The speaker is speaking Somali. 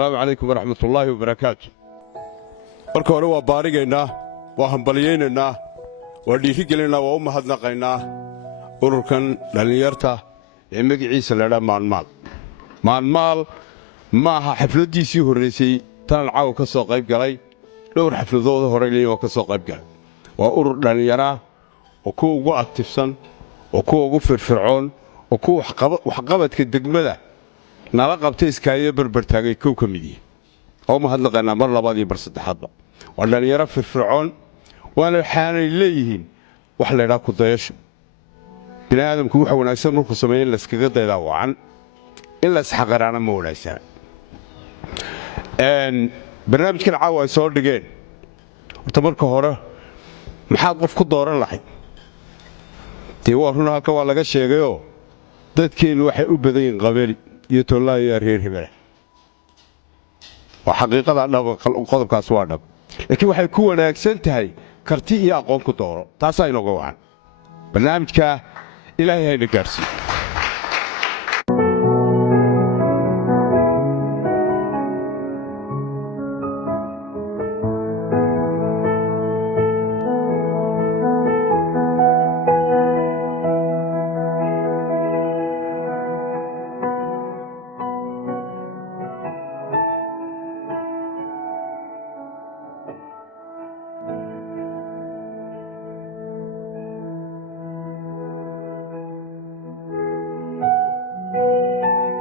السلام عليكم ورحمة الله وبركاته. marka hore waa baarigaynaa waa hambalyeynaa waa dhiirigelinaa waa u mahadnaqaynaa ururkan dhalinyarta ee magaciisa la yiraahdo maalmaal maaha xafladiisii horeysay tan caaw ka soo qayb galay dhowr xafladood hore leeyo ka soo qayb galay waa urur dhalinyara oo ku ugu aktifsan oo ku ugu firfircoon oo ku waxqabadka degmada nala qabtay iskaayo barbartaagay ku kamidii oo mahadnaqaynaa mar labaad iyo mar saddexaadba waa dhalinyaro firfircoon waana xaanay leeyihiin wax la yiraahdo ku dayasho bini'aadamku waxa wanaagsan markuu sameeyo la iskaga daydaa wacan in la isxaqaraana ma wanaagsan barnaamijkan caawa ay soo dhigeen horta marka hore maxaad qof ku dooran lahayd tii waa run halka waa laga sheegayo dadkeenu waxay u badan yihiin qabali iyo tolaayo iyo reer hebel waa xaqiiqada qodobkaas waa dhab laakiin waxay ku wanaagsan tahay karti iyo aqoon ku dooro taas ay nooga wacan barnaamijka ilaahay hayna gaarsiiyo